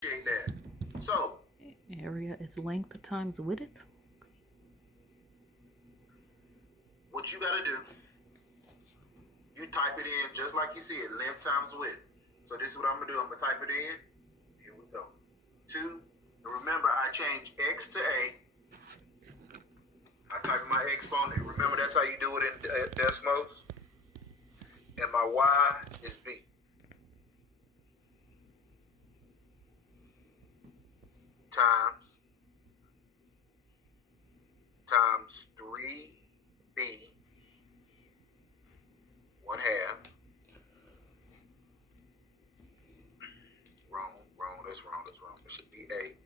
appreciate that. So, Area is length times width. what you got to do, you type it in just like you see it, length times width. So this is what I'm going to do. I'm going to type it in. Here we go. 2. And remember, I change X to A. I type in my exponent. Remember, that's how you do it in Desmos. And my Y is B. Times 3B 1/2. Wrong. That's wrong. It should be A.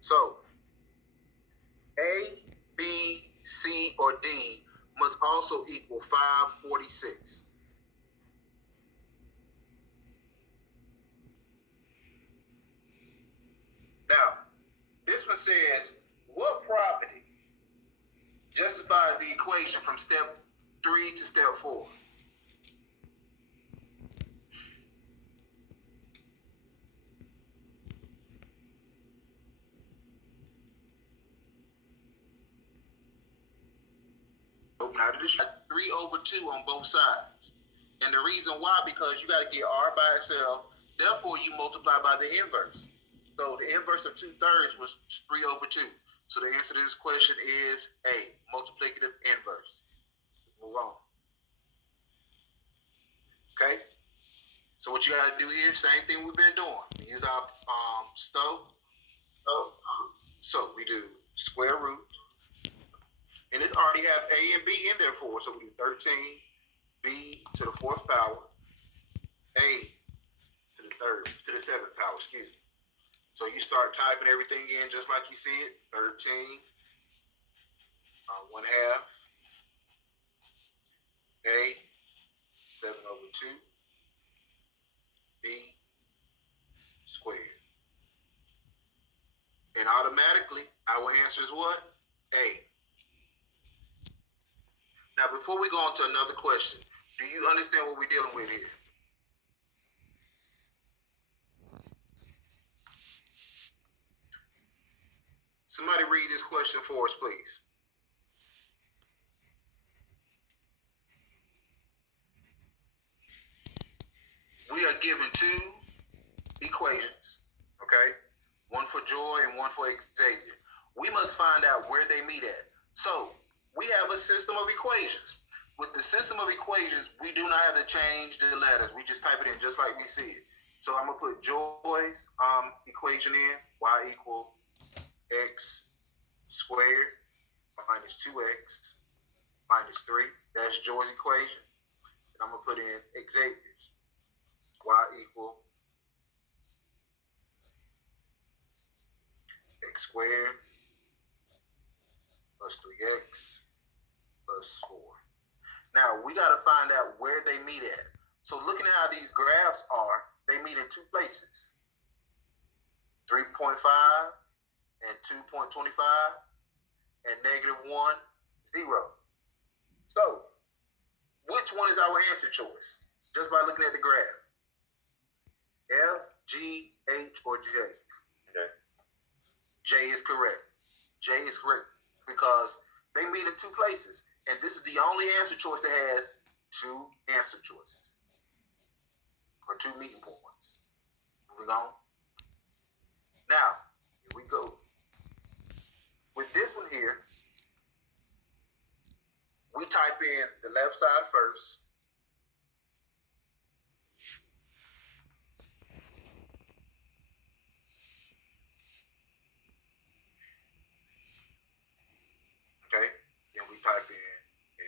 So A, B, C, or D must also equal 546. Now, this one says, what property justifies the equation from step 3 to step 4? Now, this is 3/2 on both sides. And the reason why, because you got to get R by itself, therefore you multiply by the inverse. So the inverse of 2/3 was 3/2. So the answer to this question is A, multiplicative inverse. Let's move on. Okay? So what you got to do here, same thing we've been doing. We use our stove. So we do square root. And it already have A and B in there for us. So we do 13, B to the 4th power, A to the 7th power, excuse me. So you start typing everything in just like you see it. 13, 1/2, A, 7/2, B squared. And automatically, our answer is what? A. Now, before we go on to another question, do you understand what we're dealing with here? Somebody read this question for us, please. We are given two equations, okay? One for Joy and one for Xavier. We must find out where they meet at. So we have a system of equations. With the system of equations, we do not have to change the letters. We just type it in just like we see it. So I'm gonna put Joy's equation in, y equal x squared minus 2x minus 3. That's Joy's equation. And I'm gonna put in Xavier's, y equal x squared plus 3x plus 4. Now, we got to find out where they meet at. So looking at how these graphs are, they meet in two places. 3.5 and 2.25 and -1, 0. So, which one is our answer choice? Just by looking at the graph. F, G, H, or J? Okay. J is correct. J is correct because they meet in two places. And this is the only answer choice that has two answer choices. Or two meeting points. Moving on. Now, here we go. With this one here, we type in the left side first. Okay, then we type in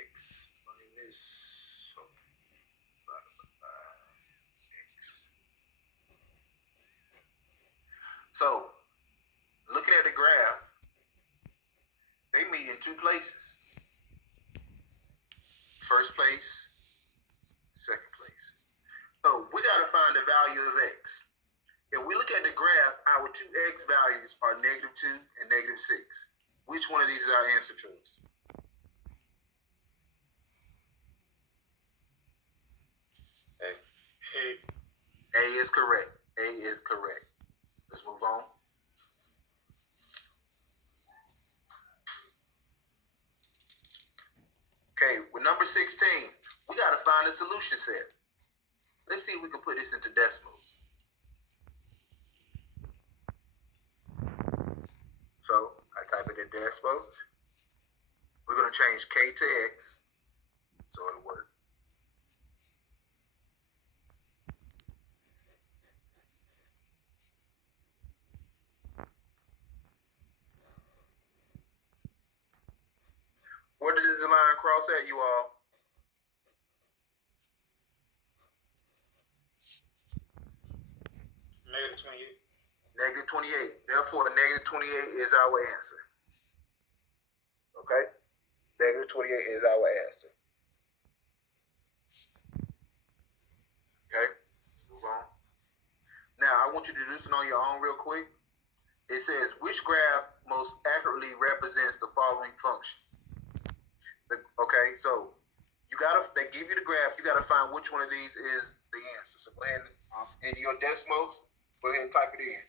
x minus x. So, looking at the graph, they meet in two places. First place, second place. So we got to find the value of x. If we look at the graph, our two x values are -2 and -6. Which one of these is our answer choice? is correct. A is correct. Let's move on. Okay, with number 16, we got to find a solution set. Let's see if we can put this into decimals. So I type it in decimals. We're going to change K to X so it'll work. Where does this line cross at, you all? -28. Negative 28. Therefore, negative 28 is our answer. Okay? Negative 28 is our answer. Okay? Let's move on. Now, I want you to do this on your own real quick. It says, which graph most accurately represents the following function? Okay, so they give you the graph. You gotta find which one of these is the answer. So go ahead and in your decimals, go ahead and type it in.